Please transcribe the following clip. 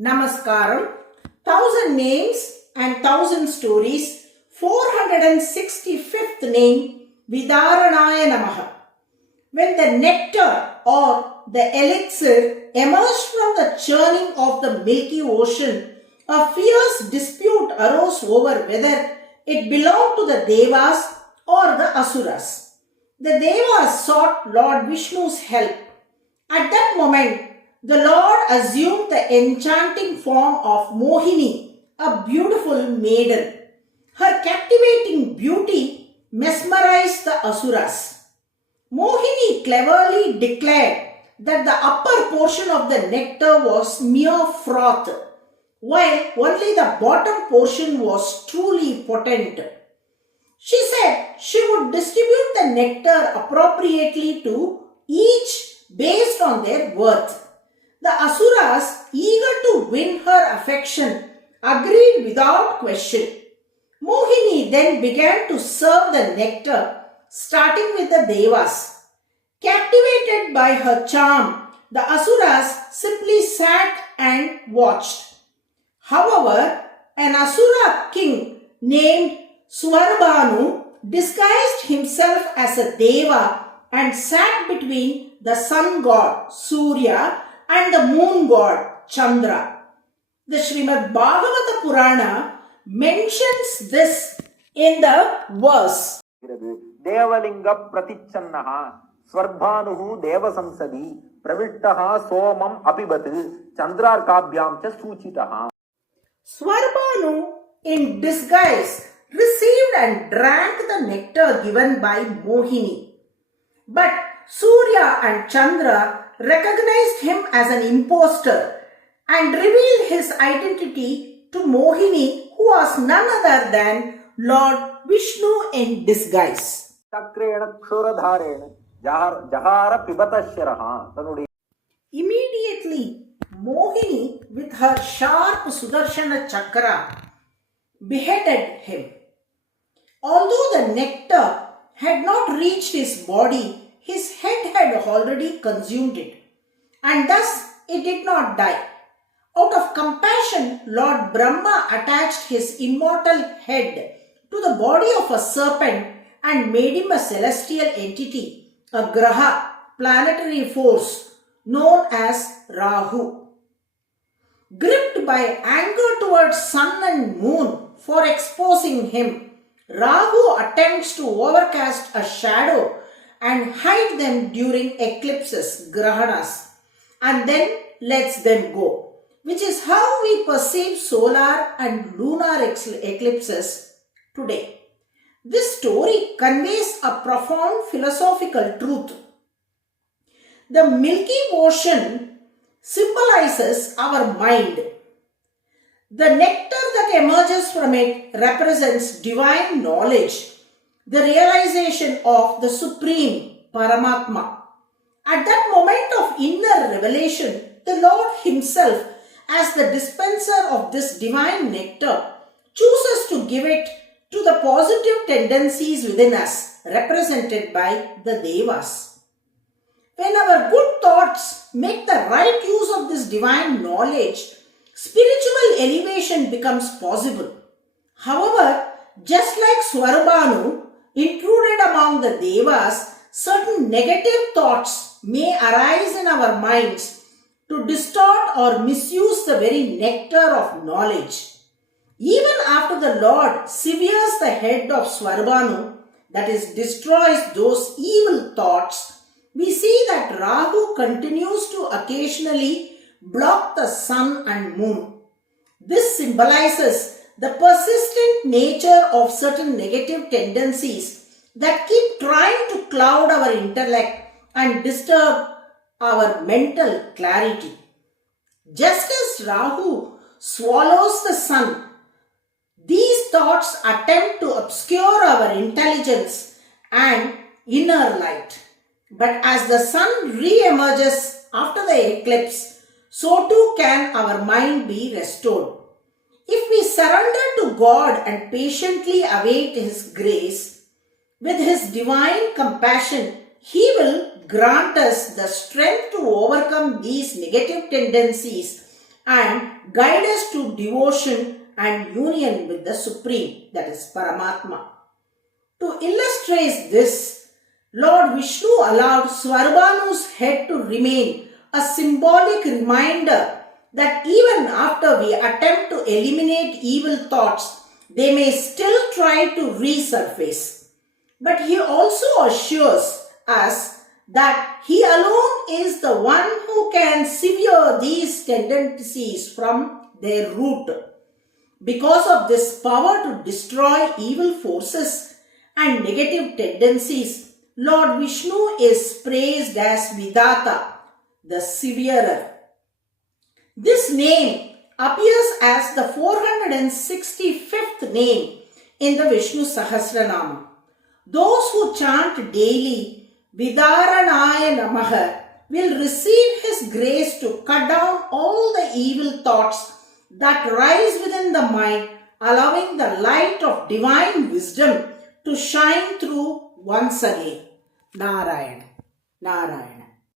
Namaskaram, 1000 names and 1000 stories, 465th name, VIDAARANAAYA NAMAH. When the nectar or the elixir emerged from the churning of the Milky Ocean, a fierce dispute arose over whether it belonged to the Devas or the Asuras. The Devas sought Lord Vishnu's help. At that moment, the Lord assumed the enchanting form of Mohini, a beautiful maiden. Her captivating beauty mesmerized the Asuras. Mohini cleverly declared that the upper portion of the nectar was mere froth, while only the bottom portion was truly potent. She said she would distribute the nectar appropriately to each based on their worth. The Asuras, eager to win her affection, agreed without question. Mohini then began to serve the nectar, starting with the Devas. Captivated by her charm, the Asuras simply sat and watched. However, an Asura king named Swarabanu disguised himself as a Deva and sat between the sun god Surya and the moon god Chandra. The Srimad Bhagavata Purana mentions this in the verse. Devalinga pratichannaha Svarbhanuhu devasamsadi pravishtaha somam apibat chandrarkabhyam cha suchitaha. Swarbhanu, in disguise, received and drank the nectar given by Mohini. But Surya and Chandra recognized him as an impostor and revealed his identity to Mohini, who was none other than Lord Vishnu in disguise. Immediately, Mohini, with her sharp Sudarshana Chakra, beheaded him. Although the nectar had not reached his body, his head had already consumed it, and thus it did not die. Out of compassion, Lord Brahma attached his immortal head to the body of a serpent and made him a celestial entity, a graha, planetary force, known as Rahu. Gripped by anger towards sun and moon for exposing him, Rahu attempts to overcast a shadow and hide them during eclipses, grahanas, and then lets them go, which is how we perceive solar and lunar eclipses today. This story conveys a profound philosophical truth. The Milky Ocean symbolizes our mind. The nectar that emerges from it represents divine knowledge, the realization of the Supreme Paramatma. At that moment of inner revelation, the Lord Himself, as the dispenser of this divine nectar, chooses to give it to the positive tendencies within us, represented by the Devas. When our good thoughts make the right use of this divine knowledge, spiritual elevation becomes possible. However, just like Swarabhanu included among the Devas, certain negative thoughts may arise in our minds to distort or misuse the very nectar of knowledge. Even after the Lord severes the head of Swarabhanu, that is, destroys those evil thoughts, we see that Rahu continues to occasionally block the sun and moon. This symbolizes the persistent nature of certain negative tendencies that keep trying to cloud our intellect and disturb our mental clarity. Just as Rahu swallows the sun, these thoughts attempt to obscure our intelligence and inner light. But as the sun re-emerges after the eclipse, so too can our mind be restored. If we surrender to God and patiently await His grace, with His divine compassion, He will grant us the strength to overcome these negative tendencies and guide us to devotion and union with the Supreme, that is Paramatma. To illustrate this, Lord Vishnu allowed Swarbanu's head to remain a symbolic reminder that even after we attempt to eliminate evil thoughts, they may still try to resurface. But he also assures us that he alone is the one who can sever these tendencies from their root. Because of this power to destroy evil forces and negative tendencies, Lord Vishnu is praised as Vidata, the severer. This name appears as the 465th name in the Vishnu Sahasranama. Those who chant daily VIDAARANAAYA NAMAH will receive his grace to cut down all the evil thoughts that rise within the mind, allowing the light of divine wisdom to shine through once again. Narayana, Narayana.